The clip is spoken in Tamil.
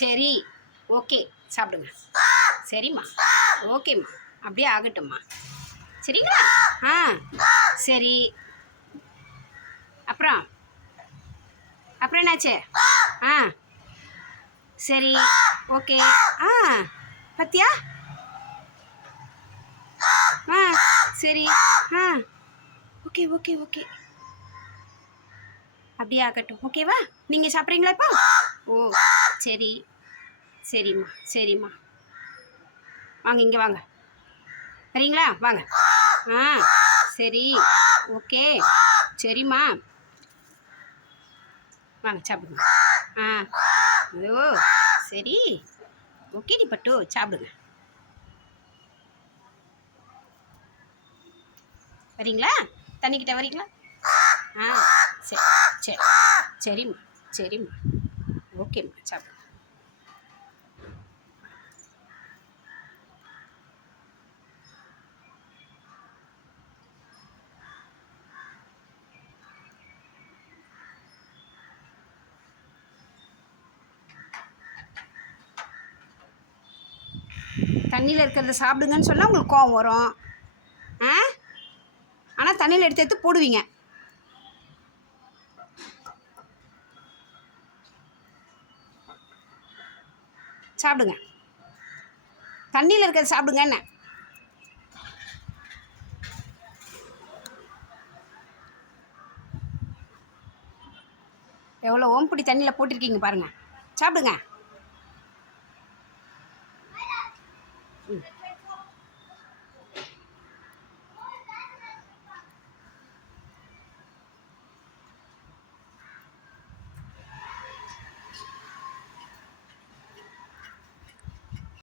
சரி ஓகே சாப்பிடுங்க. சரிம்மா ஓகேம்மா அப்படியே ஆகட்டும்மா. சரிங்களா? ஆ சரி. அப்புறம் அப்புறம் என்னாச்சு? ஆ சரி ஓகே. ஆ பத்தியா? ஆ சரி. ஆ ஓகே ஓகே ஓகே. அப்படியே ஆகட்டும் ஓகேவா? நீங்கள் சாப்பிட்றீங்களா இப்போ? ஓ சரி. சரிம்மா சரிம்மா. வாங்க இங்கே வாங்க. சரிங்களா? வாங்க. ஆ சரி. ஓகே. சரிம்மா. வாங்க சாப்பிடுங்க. ஆ. ஓ சரி. ஓகே நீ பட்டு சாப்பிடுங்க. வரீங்களா? தண்ணிக்கிட்ட வரீங்களா? ஆ சரி சரி. சரிம்மா சரிம்மா. ஓகேம்மா சாப்பிடுங்க. தண்ணியில் இருக்கிறத சாப்பிடுங்கன்னு சொன்னால் உங்களுக்கு கோவம் வரும். ஆ? ஆனால் தண்ணியில் எடுத்து எடுத்து போடுவீங்க. சாப்பிடுங்க. தண்ணியில் இருக்கிறத சாப்பிடுங்க என்ன? எவ்வளோ ஓம்புடி தண்ணியில் போட்டிருக்கீங்க பாருங்கள் சாப்பிடுங்க. Mm.